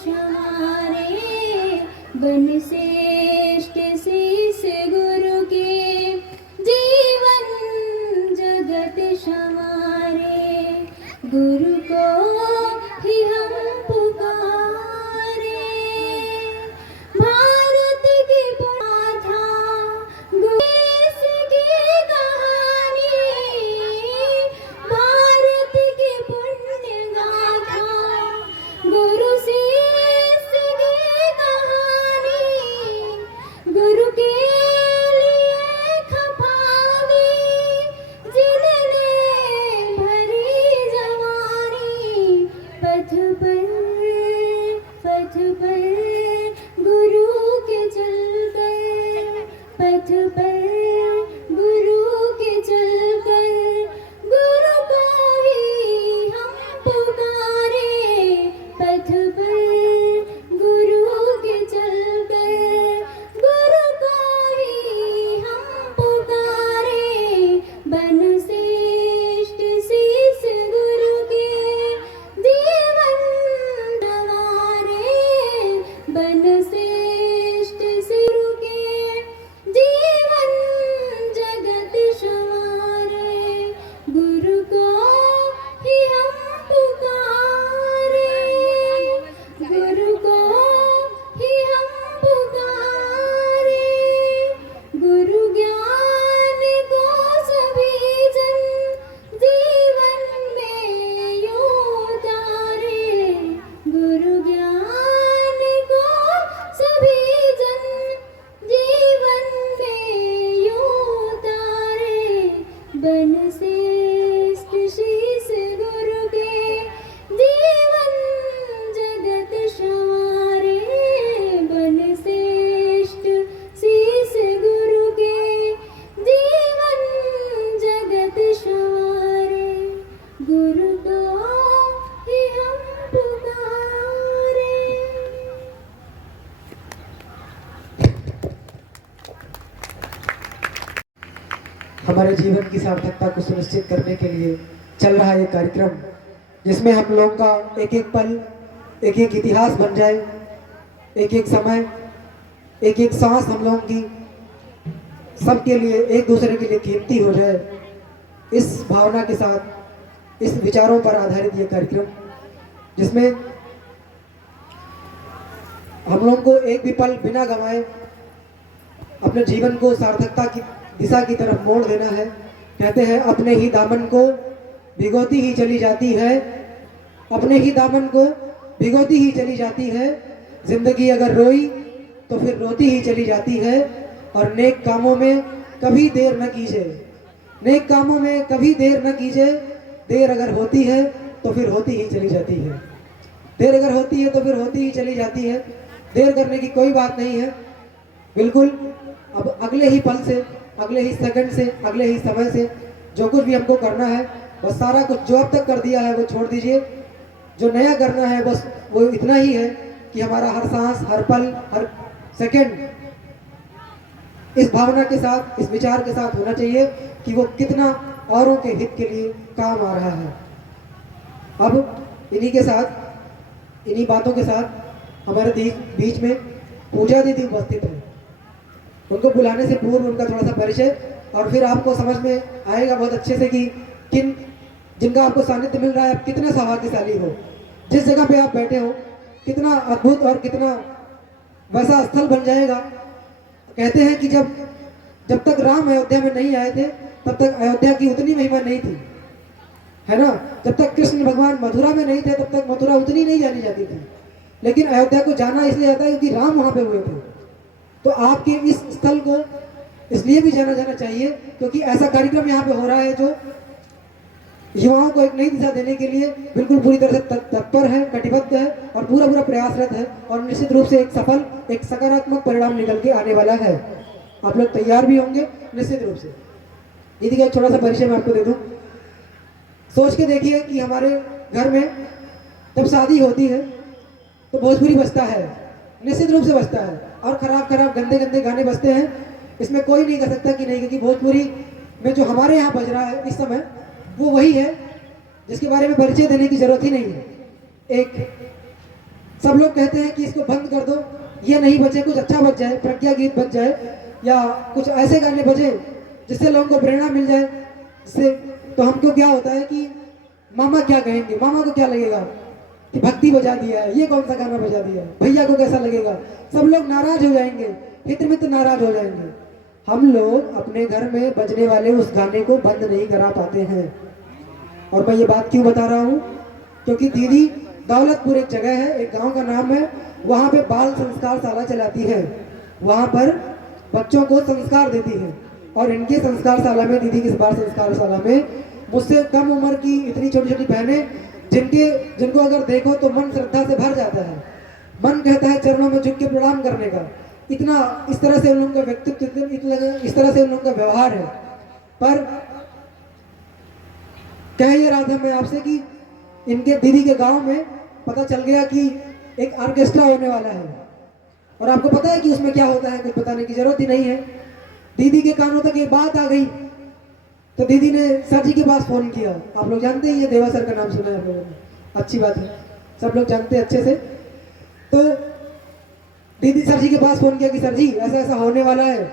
संवारे, बन श्रेष्ठ शीस गुरु के, जीवन जगत संवारे। गुरु को ही हम पुकारे, भारत की गाथा, देश की कहानी, भारत की पुण्य गाथा, गुरु शीस की कहानी। गुरु के लिए खपानी, जिनने भरी जवानी। पथ पर गुरु के चलकर, पथ पर गुरु के चलकर, गुरु को ही हम पुकारे। पथ पर गुरु के चलकर, गुरु को ही हम पुकारे। बन श्रेष्ठ शीस गुरु के, जीवन संवारे। बन श्रेष्ठ गुरु के, जीवन जगत संवारे। गुरु को ही हम पुकारे, गुरु को ही हम पुकारे। गुरु ज्ञान को सभी जन, जीवन में यूं उतारे। गुरु ज्ञान को सभी जन, जीवन में यूं उतारे। बन श्रेष्ठ शीस गुरु के, जीवन जगत संवारे। बन श्रेष्ठ शीस गुरु के, जीवन जगत संवारे। गुरु को ही हम पुकारे। हमारे जीवन की सार्थकता को सुनिश्चित करने के लिए चल रहा ये कार्यक्रम, जिसमें हम लोग का एक एक पल एक एक इतिहास बन जाए, एक एक समय, एक एक सांस हम लोगों की सबके लिए, एक दूसरे के लिए कीमती हो जाए। इस भावना के साथ, इस विचारों पर आधारित ये कार्यक्रम, जिसमें हम लोगों को एक भी पल बिना गंवाए अपने जीवन को सार्थकता की दिशा की तरफ मोड़ देना है। कहते हैं अपने ही दामन को भिगोती ही चली जाती है, अपने ही दामन को भिगोती ही चली जाती है। जिंदगी अगर रोई तो फिर रोती ही चली जाती है। और नेक कामों में कभी देर न कीजिए, नेक कामों में कभी देर न कीजिए। देर अगर होती है तो फिर होती ही चली जाती है, देर अगर होती है तो फिर होती ही चली जाती है। देर करने की कोई बात नहीं है, बिल्कुल। अब अगले ही पल से, अगले ही सेकंड से, अगले ही समय से जो कुछ भी हमको करना है, बस सारा कुछ जो अब तक कर दिया है वो छोड़ दीजिए। जो नया करना है बस वो इतना ही है कि हमारा हर सांस, हर पल, हर सेकंड इस भावना के साथ, इस विचार के साथ होना चाहिए कि वो कितना औरों के हित के लिए काम आ रहा है। अब इन्हीं के साथ, इन्हीं बातों के साथ हमारे बीच में पूजा दीदी उपस्थित है। उनको बुलाने से पूर्व उनका थोड़ा सा परिचय, और फिर आपको समझ में आएगा बहुत अच्छे से कि किन जिनका आपको सानिध्य मिल रहा है, आप कितने सौभाग्यशाली हो। जिस जगह पे आप बैठे हो कितना अद्भुत और कितना वैसा स्थल बन जाएगा। कहते हैं कि जब तक राम अयोध्या में नहीं आए थे तब तक अयोध्या की उतनी महिमा नहीं थी, है ना। जब तक कृष्ण भगवान मथुरा में नहीं थे तब तक मथुरा उतनी नहीं जानी जाती थी। लेकिन अयोध्या को जाना इसलिए जाता है क्योंकि राम वहां पे हुए थे। तो आपके इस स्थल को इसलिए भी जाना जाना चाहिए क्योंकि ऐसा कार्यक्रम यहाँ पे हो रहा है जो युवाओं को एक नई दिशा देने के लिए बिल्कुल पूरी तरह से तत्पर है, कटिबद्ध है और पूरा प्रयासरत है। और निश्चित रूप से एक सफल, एक सकारात्मक परिणाम निकल के आने वाला है। आप लोग तैयार भी होंगे निश्चित रूप से। दीदी का एक छोटा सा परिचय मैं आपको दे दूं। सोच के देखिए कि हमारे घर में जब शादी होती है तो भोजपुरी बजता है, निश्चित रूप से बजता है, और खराब गंदे गाने बजते हैं। इसमें कोई नहीं कह सकता कि नहीं, क्योंकि भोजपुरी में जो हमारे यहाँ बज रहा है इस समय वो वही है जिसके बारे में परिचय देने की जरूरत ही नहीं है। एक सब लोग कहते हैं कि इसको बंद कर दो, ये नहीं बचे, कुछ अच्छा बच जाए, प्रज्ञा गीत बच जाए या कुछ ऐसे गाने बजे जिससे लोगों को प्रेरणा मिल जाए, जिससे तो हमको क्या होता है कि मामा क्या कहेंगे, मामा को क्या लगेगा कि भक्ति बजा दिया है, ये कौन सा गाना बजा दिया है, भैया को कैसा लगेगा, सब लोग नाराज हो जाएंगे, हित मित्र नाराज हो जाएंगे। हम लोग अपने घर में बजने वाले उस गाने को बंद नहीं करा पाते हैं। और मैं ये बात क्यों बता रहा हूँ, क्योंकि दीदी दौलतपुर एक जगह है, एक गांव का नाम है, वहाँ पे बाल संस्कार शाला चलाती है, वहाँ पर बच्चों को संस्कार देती है। और इनके संस्कार शाला में, दीदी की बाल संस्कार शाला में मुझसे कम उम्र की इतनी छोटी छोटी बहनें, जिनको अगर देखो तो मन श्रद्धा से भर जाता है, मन कहता है चरणों में झुक के प्रणाम करने का। इतना इस तरह से उन लोगों का व्यक्तित्व, इस तरह से उन लोगों का व्यवहार है। पर कह ये रहा था मैं आपसे कि इनके दीदी के गांव में पता चल गया कि एक ऑर्केस्ट्रा होने वाला है, और आपको पता है कि उसमें क्या होता है, कुछ बताने की जरूरत ही नहीं है। दीदी के कानों तक ये बात आ गई तो दीदी ने सर जी के पास फोन किया। आप लोग जानते हैं, ये देवा सर का नाम सुना है आप लोगों ने, अच्छी बात है, सब लोग जानते हैं अच्छे से। तो दीदी सर जी के पास फोन किया कि सर जी ऐसा ऐसा होने वाला है,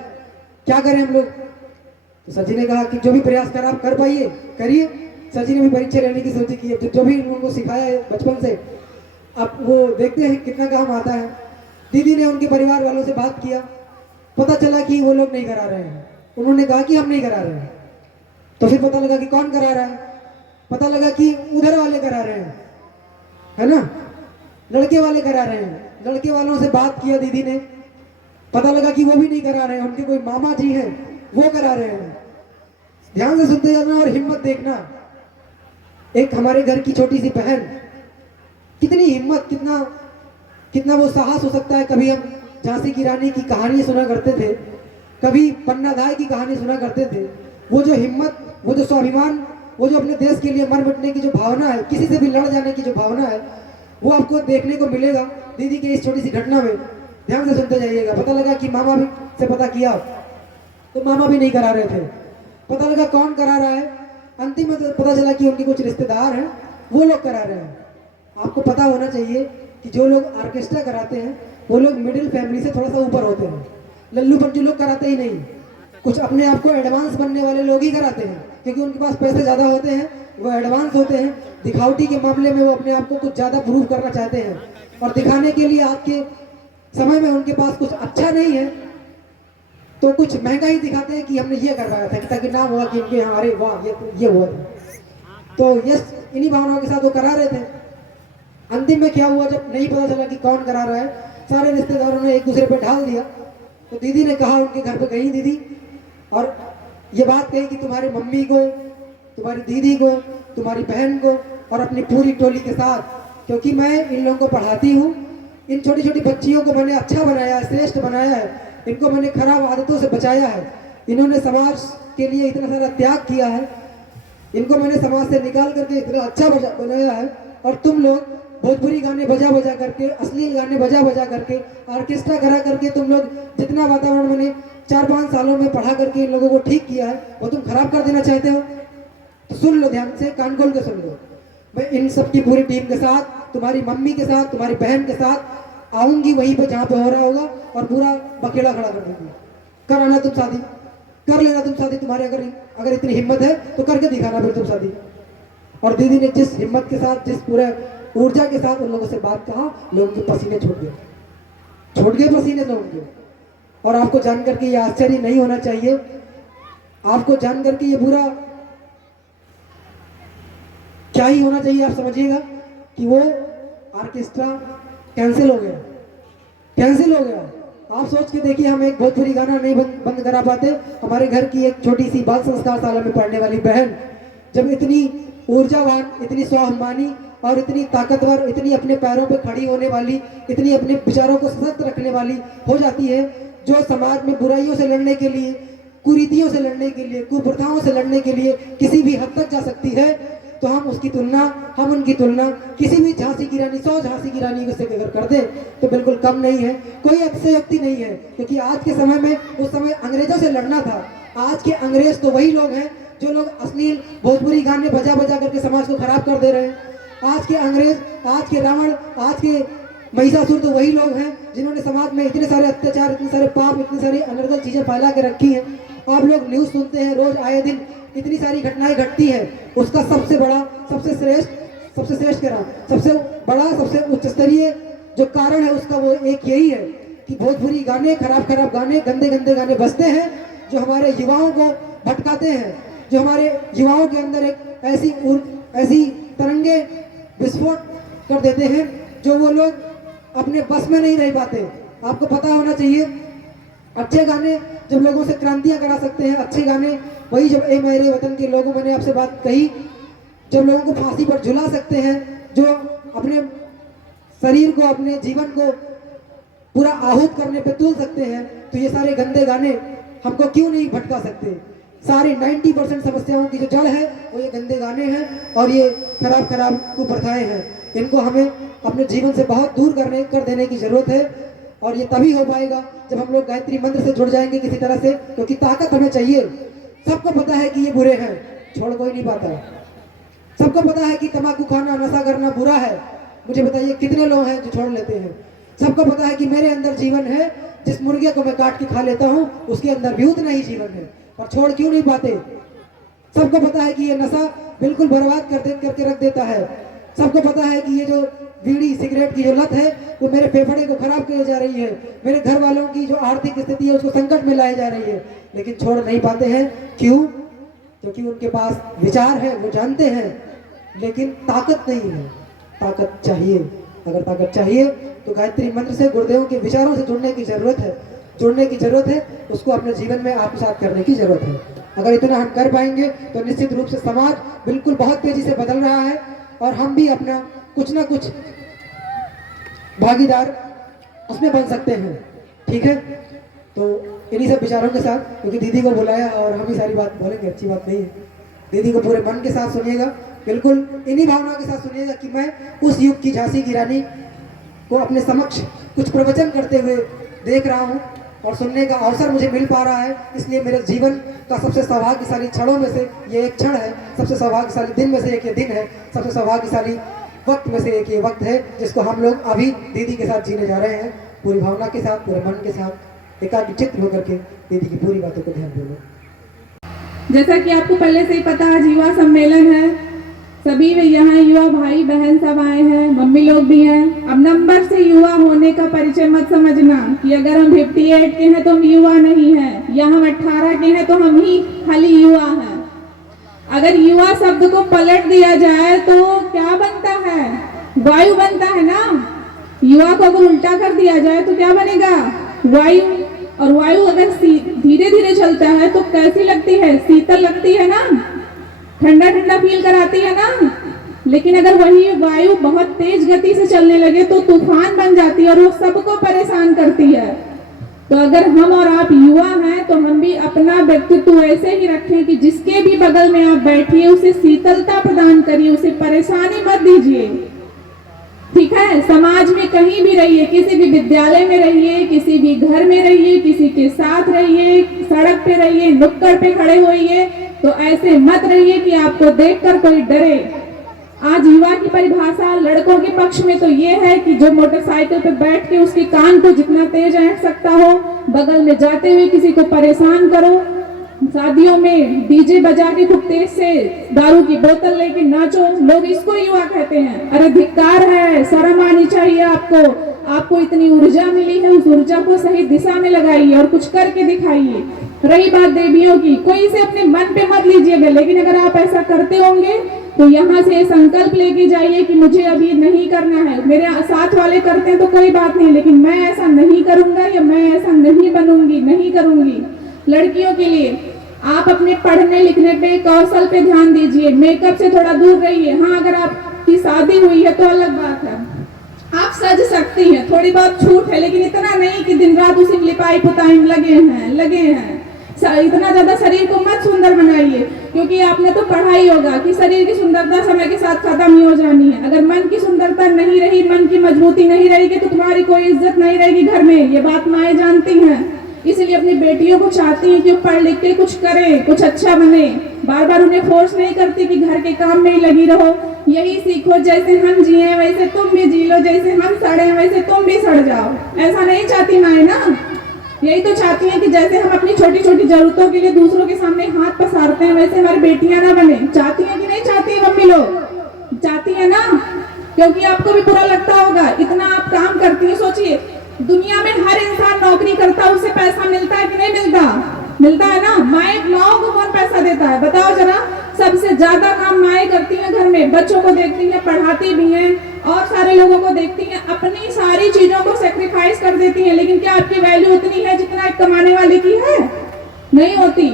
क्या करें हम लोग। तो सर जी ने कहा कि जो भी प्रयास कर आप कर पाइए करिए। सर जी ने भी परीक्षा लेने की सोची की, जो भी इन लोगों को सिखाया है बचपन से, अब वो देखते हैं कितना काम आता है। दीदी ने उनके परिवार वालों से बात किया, पता चला कि वो लोग नहीं करा रहे हैं। उन्होंने कहा कि हम नहीं करा रहे हैं। तो फिर पता लगा कि कौन करा रहा है, पता लगा कि उधर वाले करा रहे हैं, है ना, लड़के वाले करा रहे हैं। लड़के वालों से बात किया दीदी ने, पता लगा कि वो भी नहीं करा रहे हैं, उनके कोई मामा जी हैं वो करा रहे हैं। ध्यान से सुनते जाना और हिम्मत देखना। एक हमारे घर की छोटी सी बहन, कितनी हिम्मत, कितना कितना वो साहस हो सकता है। कभी हम झांसी की रानी की कहानी सुना करते थे, कभी पन्नाधाय की कहानी सुना करते थे। वो जो हिम्मत, वो जो स्वाभिमान, वो जो अपने देश के लिए मर मिटने की जो भावना है, किसी से भी लड़ जाने की जो भावना है, वो आपको देखने को मिलेगा दीदी के इस छोटी सी घटना में। ध्यान से सुनते जाइएगा। पता लगा कि मामा भी से पता किया तो मामा भी नहीं करा रहे थे। पता लगा कौन करा रहा है, अंतिम में पता चला कि उनके कुछ रिश्तेदार हैं, वो लोग करा रहे हैं। आपको पता होना चाहिए कि जो लोग ऑर्केस्ट्रा कराते हैं वो लोग मिडिल फैमिली से थोड़ा सा ऊपर होते हैं। लल्लू पंचू लोग कराते ही नहीं, कुछ अपने आप को एडवांस बनने वाले लोग ही कराते हैं, क्योंकि उनके पास पैसे ज़्यादा होते हैं, वो एडवांस होते हैं। दिखावटी के मामले में वो अपने आप को कुछ ज़्यादा प्रूव करना चाहते हैं, और दिखाने के लिए आज के समय में उनके पास कुछ अच्छा नहीं है तो कुछ महंगा ही दिखाते हैं कि हमने ये करवाया था, ताकि नाम हुआ कि इनके हमारे वाह ये हुआ था। तो यस, इन्हीं भावनाओं के साथ वो करा रहे थे। अंतिम में क्या हुआ, जब नहीं पता चला कि कौन करा रहा है, सारे रिश्तेदारों ने एक दूसरे पे ढाल दिया। तो दीदी ने कहा, उनके घर पे गई दीदी और ये बात कही कि तुम्हारी मम्मी को, तुम्हारी दीदी को, तुम्हारी बहन को और अपनी पूरी टोली के साथ, क्योंकि मैं इन लोगों को पढ़ाती हूँ, इन छोटी छोटी बच्चियों को मैंने अच्छा बनाया है, श्रेष्ठ बनाया है, इनको मैंने खराब आदतों से बचाया है, इन्होंने समाज के लिए इतना सारा त्याग किया है, इनको मैंने समाज से निकाल करके इतना अच्छा बनाया है, और तुम लोग भोजपुरी गाने बजा बजा करके, अश्लील गाने बजा बजा करके, ऑर्केस्ट्रा करा करके, तुम लोग जितना वातावरण मैंने 4-5 सालों में पढ़ा करके इन लोगों को ठीक किया है वो तुम खराब कर देना चाहते हो। तो सुन लो, ध्यान से कान खोल के सुन लो। मैं इन सब की पूरी टीम के साथ, तुम्हारी मम्मी के साथ, तुम्हारी बहन के साथ आऊंगी वहीं पे जहाँ पे हो रहा होगा, और पूरा बकेड़ा खड़ा कर दूंगी। कर आना तुम शादी, कर लेना तुम शादी, तुम्हारे अगर इतनी हिम्मत है तो करके दिखाना फिर तुम शादी। और दीदी ने जिस हिम्मत के साथ, जिस पूरे ऊर्जा के साथ उन लोगों से बात कहा, लोगों के पसीने छूट गए पसीने लोगों के। और आपको जानकर के ये आश्चर्य नहीं होना चाहिए, आपको जानकर के ये बुरा क्या ही होना चाहिए, आप समझिएगा कि वो ऑर्केस्ट्रा कैंसिल हो गया। आप सोच के देखिए, हम एक भोजपुरी गाना नहीं बंद करा पाते। हमारे घर की एक छोटी सी बाल संस्कार शाला में पढ़ने वाली बहन जब इतनी ऊर्जावान, इतनी स्वाभिमानी और इतनी ताकतवर, इतनी अपने पैरों पे खड़ी होने वाली, इतनी अपने विचारों को सशक्त रखने वाली हो जाती है, जो समाज में बुराइयों से लड़ने के लिए, कुरीतियों से लड़ने के लिए, कुप्रथाओं से लड़ने के लिए किसी भी हद तक जा सकती है, तो हम उनकी तुलना किसी भी झांसी की रानी, 100 झांसी की रानी से अगर कर दें तो बिल्कुल कम नहीं है, कोई अतिशयोक्ति नहीं है। क्योंकि आज के समय में, उस समय अंग्रेजों से लड़ना था। आज के अंग्रेज तो वही लोग हैं जो लोग अश्लील भोजपुरी गाने बजा बजा करके समाज को खराब कर दे रहे हैं। आज के अंग्रेज, आज के रावण, आज के महिषासुर तो वही लोग हैं जिन्होंने समाज में इतने सारे अत्याचार, इतने सारे पाप, इतनी सारी अनर्गल चीजें फैला के रखी हैं। आप लोग न्यूज़ सुनते हैं रोज, आए दिन इतनी सारी घटनाएं घटती है। उसका सबसे बड़ा, सबसे श्रेष्ठ कह रहा हूं, सबसे बड़ा, सबसे उच्च स्तरीय जो कारण है उसका वो एक यही है कि भोजपुरी गाने, खराब गाने, गंदे गाने बजते हैं जो हमारे युवाओं को भटकाते हैं, जो हमारे युवाओं के अंदर एक ऐसी तरंगे विस्फोट कर देते हैं जो वो लोग अपने बस में नहीं रह पाते। आपको पता होना चाहिए, अच्छे गाने जब लोगों से क्रांतियां करा सकते हैं, अच्छे गाने वही जब ए मेरे वतन के लोगों, मैंने आपसे बात कही, जब लोगों को फांसी पर झुला सकते हैं, जो अपने शरीर को, अपने जीवन को पूरा आहूत करने पे तुल सकते हैं, तो ये सारे गंदे गाने हमको क्यों नहीं भटका सकते। सारी 90% समस्याओं की जो जड़ है वो ये गंदे गाने हैं और ये खराब कुप्रथाएं हैं। इनको हमें अपने जीवन से बहुत दूर कर देने की जरूरत है और ये तभी हो पाएगा जब हम लोग गायत्री मंत्र से जुड़ जाएंगे किसी तरह से, क्योंकि ताकत हमें चाहिए। सबको पता है कि ये बुरे हैं, छोड़ कोई नहीं पाता। सबको पता है कि तंबाकू खाना, नशा करना बुरा है। मुझे बताइए कितने लोग हैं जो छोड़ लेते हैं। सबको पता है कि मेरे अंदर जीवन है, जिस मुर्गे को मैं काट के खा लेता हूँ उसके अंदर भी उतना ही जीवन है, और छोड़ क्यों नहीं पाते। सबको पता है कि ये नशा बिल्कुल बर्बाद करके रख देता है। सबको पता है कि ये जो बीड़ी सिगरेट की जो लत है वो मेरे फेफड़े को खराब करे जा रही है, मेरे घर वालों की जो आर्थिक स्थिति है उसको संकट में लाए जा रही है, लेकिन छोड़ नहीं पाते हैं। क्यों? क्योंकि उनके पास विचार है, वो जानते हैं, लेकिन ताकत नहीं है। ताकत चाहिए। अगर ताकत चाहिए तो गायत्री मंत्र से, गुरुदेव के विचारों से जुड़ने की जरूरत है। उसको अपने जीवन में आत्मसात करने की जरूरत है। अगर इतना हम कर पाएंगे तो निश्चित रूप से समाज बिल्कुल बहुत तेजी से बदल रहा है और हम भी अपना कुछ ना कुछ भागीदार उसमें बन सकते हैं। ठीक है, तो इन्हीं सब विचारों के साथ, क्योंकि दीदी को बुलाया और हम ही सारी बात बोलेंगे, अच्छी बात नहीं है। दीदी को पूरे मन के साथ सुनिएगा, बिल्कुल इन्हीं भावनाओं के साथ सुनिएगा कि मैं उस युग की झांसी की रानी को अपने समक्ष कुछ प्रवचन करते हुए देख रहा हूँ और सुनने का अवसर मुझे मिल पा रहा है। इसलिए मेरे जीवन का सबसे सौभाग्यशाली क्षणों में से ये एक क्षण है, सबसे सौभाग्यशाली दिन में से एक ये दिन है, सबसे सौभाग्यशाली वक्त में से एक ये वक्त है जिसको हम लोग अभी दीदी के साथ जीने जा रहे हैं, पूरी भावना के साथ, पूरे मन के साथ, एकाग्रचित्त होकर के दीदी की पूरी बातों को ध्यान देंगे। जैसा कि आपको पहले से ही पता है, युवा सम्मेलन है, सभी वे यहाँ युवा भाई बहन सब आए हैं, मम्मी लोग भी हैं। अब नंबर से युवा होने का परिचय मत समझना कि अगर हम 58 के हैं तो हम युवा नहीं हैं, या हम 18 के हैं तो हम ही खाली युवा हैं। अगर युवा शब्द को पलट दिया जाए तो क्या बनता है? वायु बनता है ना। युवा को अगर उल्टा कर दिया जाए तो क्या बनेगा? वायु। और वायु अगर धीरे धीरे चलता है तो कैसी लगती है? शीतल लगती है ना, ठंडा ठंडा फील कराती है ना। लेकिन अगर वही वायु बहुत तेज गति से चलने लगे तो तूफान बन जाती है और वो सबको परेशान करती है। तो अगर हम और आप युवा हैं तो हम भी अपना व्यक्तित्व ऐसे ही रखें कि जिसके भी बगल में आप बैठिए उसे शीतलता प्रदान करिए, उसे परेशानी मत दीजिए। ठीक है, समाज में कहीं भी रहिए, किसी भी विद्यालय में रहिए, किसी भी घर में रहिए, किसी के साथ रहिए, सड़क पे रहिए, नुक्कड़ पे खड़े होइए, तो ऐसे मत रहिए कि आपको देखकर कोई डरे। आज युवा की परिभाषा लड़कों के पक्ष में तो ये है कि जो मोटरसाइकिल पे बैठ के उसके कान को जितना तेज ऐंठ सकता हो, बगल में जाते हुए किसी को परेशान करो, शादियों में डीजे बजा के खूब तेज से दारू की बोतल लेके नाचो, लोग इसको युवा कहते हैं। अरे धिक्कार है, शर्म आनी चाहिए आपको इतनी ऊर्जा मिली है, उस ऊर्जा को सही दिशा में लगाइए और कुछ करके दिखाइए। रही बात देवियों की, कोई इसे अपने मन पे मत लीजिएगा, लेकिन अगर आप ऐसा करते होंगे तो यहाँ से संकल्प लेके जाइए कि मुझे अभी नहीं करना है। मेरे साथ वाले करते हैं तो कोई बात नहीं, लेकिन मैं ऐसा नहीं करूंगा या मैं ऐसा नहीं बनूंगी, नहीं करूंगी। लड़कियों के लिए आप अपने पढ़ने लिखने पे, कौशल पे ध्यान दीजिए, मेकअप से थोड़ा दूर रहिए। हाँ, अगर आपकी शादी हुई है तो अलग बात है, आप सज सकती हैं, थोड़ी बहुत छूट है, लेकिन इतना नहीं कि दिन रात उसी लिपाई पुताई लगे हैं। इतना ज्यादा शरीर को मत सुंदर बनाइए, क्योंकि आपने तो पढ़ा ही होगा कि शरीर की सुंदरता समय के साथ खत्म ही हो जानी है। अगर मन की सुंदरता नहीं रही, मन की मजबूती नहीं रहेगी तो तुम्हारी कोई इज्जत नहीं रहेगी घर में। ये बात माएँ जानती हैं, इसलिए अपनी बेटियों को चाहती हैं कि वो पढ़ लिख के कुछ करें, कुछ अच्छा बने। बार बार उन्हें फोर्स नहीं करती कि घर के काम में ही लगी रहो, यही सीखो, जैसे हम जिए वैसे तुम भी जी लो, जैसे हम सड़े वैसे तुम भी सड़ जाओ। ऐसा नहीं चाहती माए ना, यही तो चाहती हैं कि जैसे हम अपनी छोटी छोटी जरूरतों के लिए दूसरों के सामने हाथ पसारते हैं, वैसे हमारी बेटियां ना बने। चाहती हैं कि नहीं चाहती है मम्मी लोग? चाहती है ना, क्योंकि आपको भी बुरा लगता होगा, इतना आप काम करती है। सोचिए, दुनिया में हर इंसान नौकरी करता है, उससे पैसा मिलता है कि नहीं मिलता? मिलता है ना। माओ को कौन पैसा देता है बताओ जरा? सबसे ज्यादा काम माए करती हैं घर में, बच्चों को देखती हैं, पढ़ाती भी हैं और सारे लोगों को देखती हैं, अपनी सारी चीजों को सेक्रीफाइस कर देती हैं। लेकिन क्या आपकी वैल्यू उतनी है जितना एक कमाने वाले की है? नहीं होती।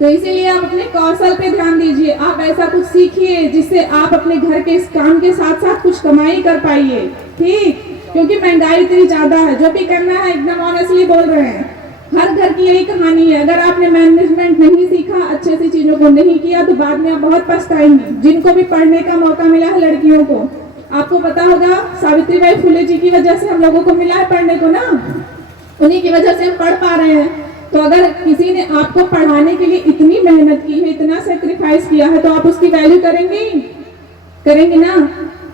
तो इसीलिए आप अपने कौशल पे ध्यान दीजिए, आप ऐसा कुछ सीखिए जिससे आप अपने घर के इस काम के साथ साथ कुछ कमाई कर पाइए, ठीक? क्योंकि महंगाई इतनी ज्यादा है, जो भी करना है एकदम ऑनेस्टली बोल रहे हैं। हर घर की यही कहानी है, अगर आपने मैनेजमेंट नहीं सीखा, अच्छे से चीजों को नहीं किया, तो बाद में आप बहुत पछताएंगे। जिनको भी पढ़ने का मौका मिला है लड़कियों को, आपको पता होगा सावित्रीबाई फुले जी की वजह से हम लोगों को मिला है पढ़ने को ना, उन्हीं की वजह से हम पढ़ पा रहे हैं। तो अगर किसी ने आपको पढ़ाने के लिए इतनी मेहनत की है, इतना सेक्रीफाइस किया है, तो आप उसकी वैल्यू करेंगे? करेंगे ना?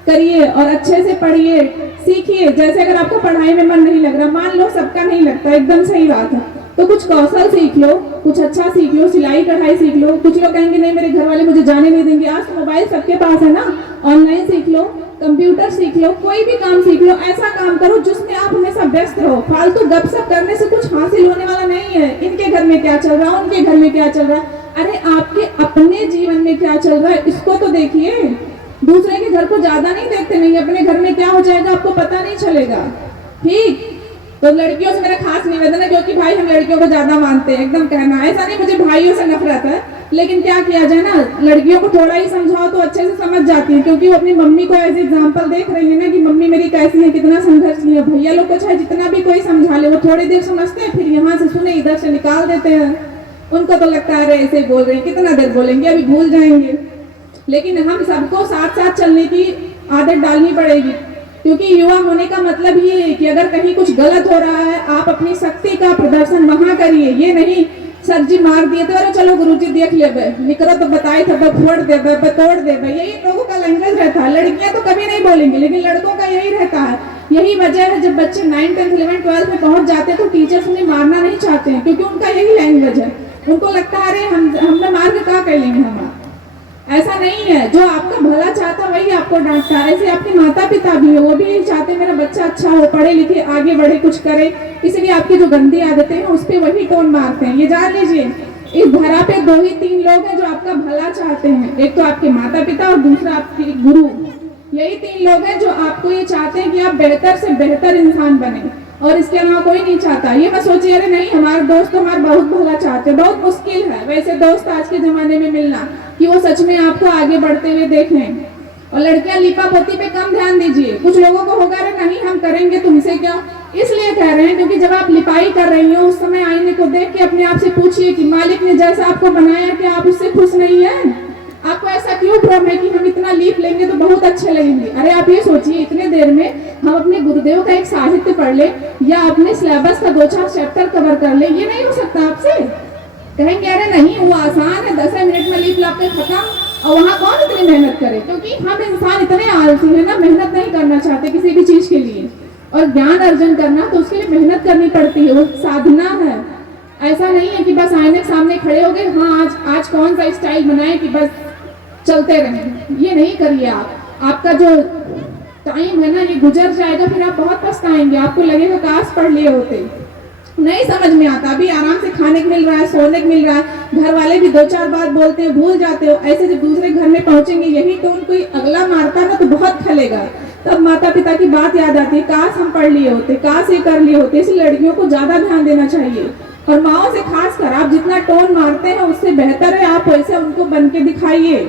करिए और अच्छे से पढ़िए, सीखिए। जैसे अगर आपको पढ़ाई में मन नहीं लग रहा, मान लो सबका नहीं लगता, एकदम सही बात है, तो कुछ कौशल सीख लो, कुछ अच्छा सीख लो, सिलाई कढ़ाई सीख लो। कुछ लोग कहेंगे नहीं मेरे घर वाले मुझे जाने नहीं देंगे, आज तो मोबाइल सबके पास है ना, ऑनलाइन सीख लो, कंप्यूटर सीख लो, कोई भी काम सीख लो। ऐसा काम करो जिसमें आप हमेशा व्यस्त रहो। फालतू गपशप करने से कुछ हासिल होने वाला नहीं है। इनके घर में क्या चल रहा है, उनके घर में क्या चल रहा है, अरे आपके अपने जीवन में क्या चल रहा है इसको तो देखिए। दूसरे के घर को ज्यादा नहीं देखते, नहीं अपने घर में क्या हो जाएगा आपको पता नहीं चलेगा, ठीक? तो लड़कियों से मेरा खास निवेदन है, क्योंकि भाई हम लड़कियों को ज्यादा मानते हैं, एकदम कहना ऐसा नहीं, मुझे भाइयों से नफरत है, लेकिन क्या किया जाए ना, लड़कियों को थोड़ा ही समझाओ तो अच्छे से समझ जाती है, क्योंकि वो अपनी मम्मी को एज एग्जाम्पल देख रही है ना कि मम्मी मेरी कैसी है, कितना संघर्ष किया। भैया लोग को चाहे जितना भी कोई समझा ले, वो थोड़ी देर समझते हैं, फिर यहाँ से सुने इधर से निकाल देते हैं। उनको तो लगता है अरे ऐसे बोल रहे हैं, कितना देर बोलेंगे, अभी भूल जाएंगे। लेकिन हम सबको साथ साथ चलने की आदत डालनी पड़ेगी, क्योंकि युवा होने का मतलब ये है कि अगर कहीं कुछ गलत हो रहा है, आप अपनी शक्ति का प्रदर्शन वहां करिए। ये नहीं सर जी मार दिए तो अरे चलो गुरुजी देख ले, निकलो तो बताए थे फोड़ दे तोड़ दे, यही लोगों का लैंग्वेज रहता है। लड़कियां तो कभी नहीं बोलेंगे, लेकिन लड़कों का यही रहता है। यही वजह है जब बच्चे 9, 10, 11, 12 में पहुंच जाते हैं तो टीचर्स उन्हें मारना नहीं चाहते हैं, क्योंकि उनका यही लैंग्वेज है। उनको लगता है अरे हमने मार के क्या कर लेंगे हम। ऐसा नहीं है, जो आपका भला चाहता वही आपको डांटता है। ऐसे आपके माता पिता भी है, वो भी यही चाहते मेरा बच्चा अच्छा हो, पढ़े लिखे, आगे बढ़े, कुछ करे, इसलिए आपकी जो गंदी आदतें हैं उस पर वही टोन मारते हैं। ये जान लीजिए, इस धरा पे 2 ही 3 लोग हैं जो आपका भला चाहते हैं, एक तो आपके माता पिता और दूसरा आपके गुरु। यही 3 लोग हैं जो आपको ये चाहते हैं कि आप बेहतर से बेहतर इंसान बने, और इसके अलावा कोई नहीं चाहता। ये मैं सोचिए अरे नहीं हमारे दोस्त तो हमारा बहुत भला चाहते हैं, बहुत मुश्किल है वैसे दोस्त आज के जमाने में मिलना कि वो सच में आपको आगे बढ़ते हुए देखें। और लड़कियां लिपा पोती पे कम ध्यान दीजिए। कुछ लोगों को होगा अरे नहीं हम करेंगे तुमसे क्या, इसलिए कह रहे हैं क्योंकि जब आप लिपाई कर रही हो उस समय आईने को देख के अपने आप से पूछिए कि मालिक ने जैसा आपको बनाया क्या आप उससे खुश नहीं है? आपको ऐसा क्यों भ्रम है कि हम इतना लीप लेंगे तो बहुत अच्छे लगेंगे? अरे आप ये सोचिए इतने देर में हम अपने गुरुदेव का एक साहित्य पढ़ ले या अपने सिलेबस का 2-4 चैप्टर कवर कर ले, ये नहीं हो सकता आपसे? कहेंगे अरे नहीं वो आसान है, 10 मिनट में लीप लाप के खत्म, और वहाँ कौन इतनी मेहनत करे? क्योंकि हम इंसान इतने आलसी है ना, मेहनत नहीं करना चाहते किसी भी चीज के लिए। और ज्ञान अर्जन करना तो उसके लिए मेहनत करनी पड़ती है, वो साधना है। ऐसा नहीं है कि बस आईने के सामने खड़े हो गए, हाँ आज कौन सा स्टाइल बनाए कि बस चलते रहें, ये नहीं करिए आप। आपका जो टाइम है ना ये गुजर जाएगा, फिर आप बहुत पछताएंगे, आपको लगेगा काश पढ़ लिए होते। नहीं समझ में आता, अभी आराम से खाने को मिल रहा है, सोने को मिल रहा है, घर वाले भी 2-4 बात बोलते हैं, भूल जाते हो। ऐसे जब दूसरे घर में पहुंचेंगे यही टोन कोई अगला मारता ना तो बहुत खलेगा, तब माता पिता की बात याद आती है, काश हम पढ़ लिए होते, काश ये कर लिए होते। इसलिए लड़कियों को ज्यादा ध्यान देना चाहिए, और माओ से खासकर आप जितना टोन मारते हैं उससे बेहतर है आप वैसे उनको बन के दिखाइए,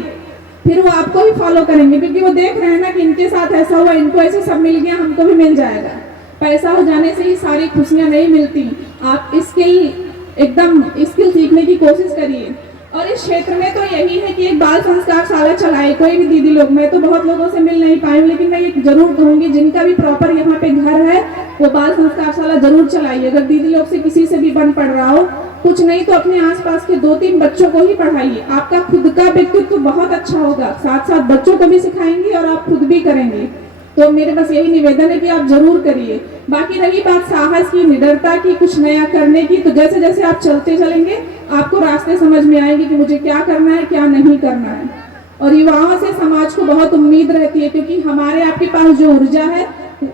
फिर वो आपको ही फॉलो करेंगे, क्योंकि वो देख रहे हैं ना कि इनके साथ ऐसा हुआ, इनको ऐसे सब मिल गया, हमको भी मिल जाएगा। पैसा हो जाने से ही सारी खुशियां नहीं मिलती, आप स्किल सीखने की कोशिश करिए। और इस क्षेत्र में तो यही है कि एक बाल संस्कार शाला चलाए कोई भी दीदी लोग। मैं तो बहुत लोगों से मिल नहीं पाई हूँ, लेकिन मैं ये जरूर कहूंगी जिनका भी प्रॉपर यहाँ पे घर है वो बाल संस्कार शाला जरूर चलाइए। अगर दीदी लोग से किसी से भी बन पड़ रहा हो, कुछ नहीं तो अपने आसपास के 2-3 बच्चों को ही पढ़ाइए। आपका खुद का व्यक्तित्व बहुत अच्छा होगा, साथ साथ बच्चों को भी सिखाएंगे और आप खुद भी करेंगे। तो मेरे बस यही निवेदन है कि आप जरूर करिए। बाकी रही बात साहस की, निडरता की, कुछ नया करने की, तो जैसे जैसे आप चलते चलेंगे आपको रास्ते समझ में आएंगे कि मुझे क्या करना है क्या नहीं करना है। और युवाओं से समाज को बहुत उम्मीद रहती है, क्योंकि हमारे आपके पास जो ऊर्जा है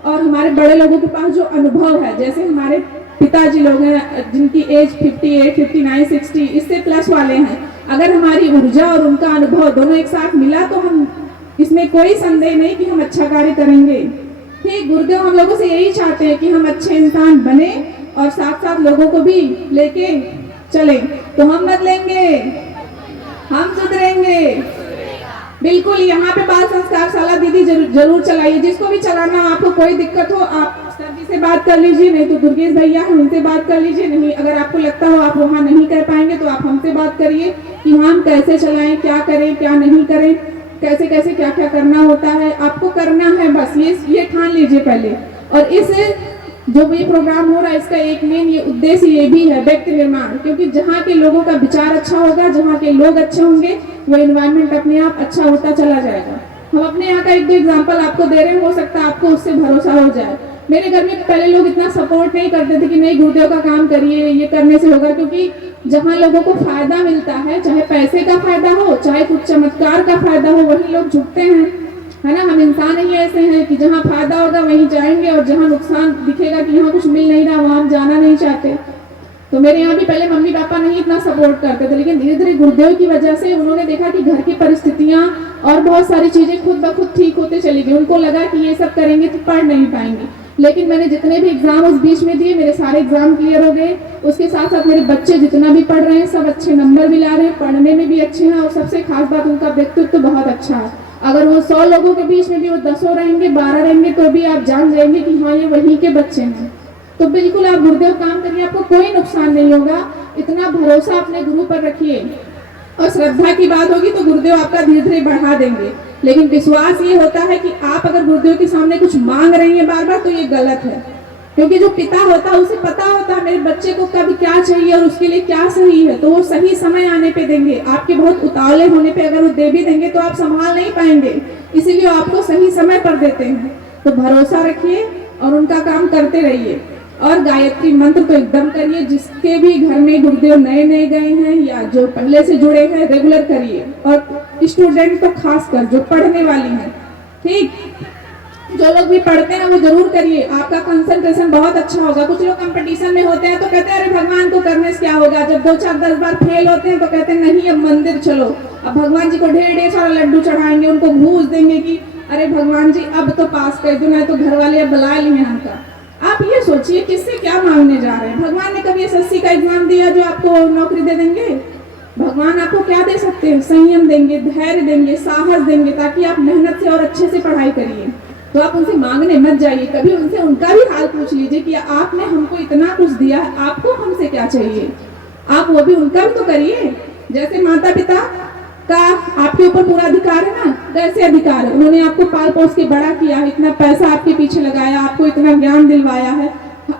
और हमारे बड़े लोगों के पास जो अनुभव है, जैसे हमारे पिताजी लोग हैं जिनकी एज 58, 59, 60 इससे प्लस वाले हैं, अगर हमारी ऊर्जा और उनका अनुभव दोनों एक साथ मिला तो हम इसमें कोई संदेह नहीं कि हम अच्छा कार्य करेंगे। ठीक, गुरुदेव हम लोगों से यही चाहते हैं कि हम अच्छे इंसान बने और साथ साथ लोगों को भी लेके चलें। तो हम बदलेंगे, हम सुधरेंगे। बिल्कुल, यहाँ पे बाल संस्कार शाला दीदी जरूर चलाइए। जिसको भी चलाना हो, आपको कोई दिक्कत हो आप सर जी से बात कर लीजिए, नहीं तो दुर्गेश भैया हैं उनसे बात कर लीजिए। नहीं, अगर आपको लगता हो आप वहाँ नहीं कर पाएंगे तो आप हमसे बात करिए कि हम कैसे चलाएं, क्या करें क्या नहीं करें, कैसे कैसे क्या क्या करना होता है। आपको करना है, बस ये ठान लीजिए पहले। और इस जो भी प्रोग्राम हो रहा है इसका एक मेन ये उद्देश्य ये भी है व्यक्ति निर्माण, क्योंकि जहाँ के लोगों का विचार अच्छा होगा, जहाँ के लोग अच्छे होंगे, वो एनवायरनमेंट अपने आप अच्छा होता चला जाएगा। हम अपने यहाँ का 1-2 एग्जाम्पल आपको दे रहे हैं, हो सकता है आपको उससे भरोसा हो जाए। मेरे घर में पहले लोग इतना सपोर्ट नहीं करते थे कि नहीं गुरुदेव का काम करिए, ये करने से होगा, क्योंकि जहाँ लोगों को फायदा मिलता है, चाहे पैसे का फायदा हो चाहे कुछ चमत्कार का फायदा हो, वही लोग झुकते हैं, है ना। हम इंसान ही ऐसे हैं कि जहाँ फायदा होगा वहीं जाएंगे और जहाँ नुकसान दिखेगा कि यहाँ कुछ मिल नहीं रहा वहाँ हम जाना नहीं चाहते। तो मेरे यहाँ भी पहले मम्मी पापा नहीं इतना सपोर्ट करते थे, लेकिन धीरे धीरे गुरुदेव की वजह से उन्होंने देखा कि घर की परिस्थितियाँ और बहुत सारी चीजें खुद ब खुद ठीक होते चली गई। उनको लगा कि ये सब करेंगे तो पढ़ नहीं पाएंगे, लेकिन मैंने जितने भी एग्जाम उस बीच में दिए मेरे सारे एग्जाम क्लियर हो गए। उसके साथ साथ मेरे बच्चे जितना भी पढ़ रहे हैं सब अच्छे नंबर भी ला रहे हैं, पढ़ने में भी अच्छे हैं, और सबसे खास बात उनका व्यक्तित्व बहुत अच्छा है। अगर वो 100 लोगों के बीच में भी वो 10 रहेंगे, 12 रहेंगे, तो भी आप जान जाएंगे कि हाँ ये वहीं के बच्चे हैं। तो बिल्कुल आप गुरुदेव काम करिए, आपको कोई नुकसान नहीं होगा। इतना भरोसा अपने गुरु पर रखिए, और श्रद्धा की बात होगी तो गुरुदेव आपका धीरे धीरे बढ़ा देंगे। लेकिन विश्वास ये होता है कि आप अगर गुरुदेव के सामने कुछ मांग रही हैं बार बार, तो ये गलत है, क्योंकि जो पिता होता है उसे पता होता है मेरे बच्चे को कब क्या चाहिए और उसके लिए क्या सही है, तो वो सही समय आने पे देंगे। आपके बहुत उतावले होने पे अगर वो दे भी देंगे तो आप संभाल नहीं पाएंगे, इसीलिए आपको सही समय पर देते हैं। तो भरोसा रखिए और उनका काम करते रहिए। और गायत्री मंत्र तो एकदम करिए, जिसके भी घर में गुरुदेव नए नए गए हैं या जो पहले से जुड़े हैं रेगुलर करिए, और स्टूडेंट तो खासकर जो पढ़ने वाली हैं, ठीक, जो लोग भी पढ़ते हैं वो जरूर करिए, आपका कंसंट्रेशन बहुत अच्छा होगा। कुछ लोग कंपटीशन में होते हैं तो कहते हैं अरे भगवान को करने से क्या होगा, जब 2-4-10 बार फेल होते हैं तो कहते हैं नहीं अब मंदिर चलो, अब भगवान जी को ढेर सारा लड्डू चढ़ाएंगे, उनको घूस देंगे कि अरे भगवान जी अब तो पास कर दो, नहीं तो घर वाले अब बुला लिए हमका। आप ये सोचिए किससे क्या मांगने जा रहे हैं। भगवान ने कभी एसएससी का एग्जाम दिया जो आपको नौकरी दे देंगे? भगवान आपको क्या दे सकते हैं? संयम देंगे, धैर्य देंगे, साहस देंगे, ताकि आप मेहनत से और अच्छे से पढ़ाई करिए। तो आप उनसे मांगने मत जाइए, कभी उनसे उनका भी हाल पूछ लीजिए कि आपने हमको इतना कुछ दिया है, आपको हमसे क्या चाहिए। आप वो भी उनका भी तो करिए। जैसे माता पिता का आपके ऊपर पूरा अधिकार है ना, कैसे अधिकार है, उन्होंने आपको पाल पोस के बड़ा किया है, इतना पैसा आपके पीछे लगाया, आपको इतना ज्ञान दिलवाया है,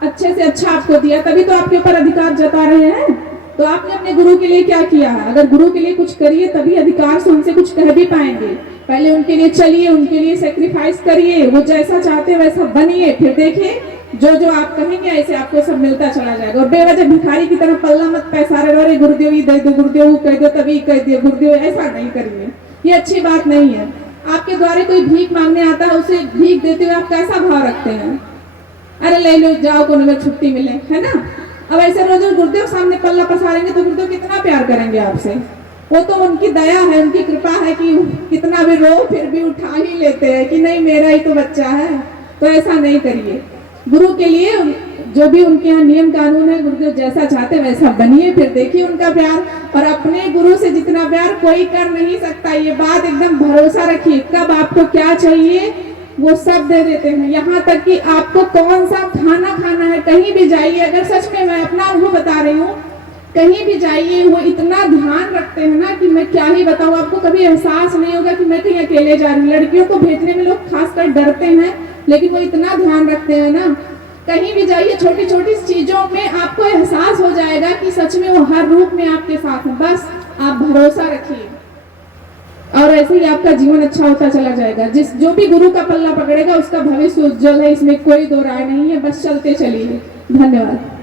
अच्छे से अच्छा आपको दिया, तभी तो आपके ऊपर अधिकार जता रहे हैं। तो आपने अपने गुरु के लिए क्या किया है? अगर गुरु के लिए कुछ करिए तभी अधिकार से उनसे कुछ कह भी पाएंगे। पहले उनके लिए चलिए, उनके लिए सेक्रीफाइस करिए, वो जैसा चाहते हैं वैसा बनिए, फिर देखिए जो जो आप कहेंगे ऐसे आपको सब मिलता चला जाएगा। और बेवजह भिखारी की तरह पल्ला मत पैसारे, अरे गुरुदेव ये दे दो, गुरुदेव वो कह दो, तभी कह दिया गुरुदेव, ऐसा नहीं करिए, ये अच्छी बात नहीं है। आपके द्वारा कोई भीख मांगने आता है, उसे भीख देते हुए आप कैसा भाव रखते हैं? अरे ले लो, जाओ कोनो में छुट्टी मिले, है ना। अब ऐसे रोज गुरुदेव सामने पल्ला पसारेंगे तो गुरुदेव कितना प्यार करेंगे आपसे। वो तो उनकी दया है, उनकी कृपा है कि कितना भी रो फिर भी उठा ही लेते हैं कि नहीं मेरा ही तो बच्चा है। तो ऐसा नहीं करिए। गुरु के लिए जो भी उनके यहाँ नियम कानून है, गुरुदेव जैसा चाहते वैसा बनिए, फिर देखिए उनका प्यार। और अपने गुरु से जितना प्यार कोई कर नहीं सकता, ये बात एकदम भरोसा रखिए। कब आपको क्या चाहिए वो सब दे देते हैं, यहाँ तक कि आपको कौन सा खाना खाना है, कहीं भी जाइए, अगर सच में मैं अपना अनुभव बता रही हूँ, कहीं भी जाइए वो इतना ध्यान रखते हैं ना कि मैं क्या ही बताऊं आपको, कभी एहसास नहीं होगा कि मैं कहीं अकेले जा रही हूँ। लड़कियों को भेजने में लोग खासकर डरते हैं, लेकिन वो इतना ध्यान रखते हैं ना, कहीं भी जाइए छोटी छोटी चीजों में आपको एहसास हो जाएगा कि सच में वो हर रूप में आपके साथ है। बस आप भरोसा रखिए और ऐसे ही आपका जीवन अच्छा होता चला जाएगा। जो भी गुरु का पल्ला पकड़ेगा उसका भविष्य उज्जवल है, इसमें कोई दो राय नहीं है। बस चलते चलिए। धन्यवाद।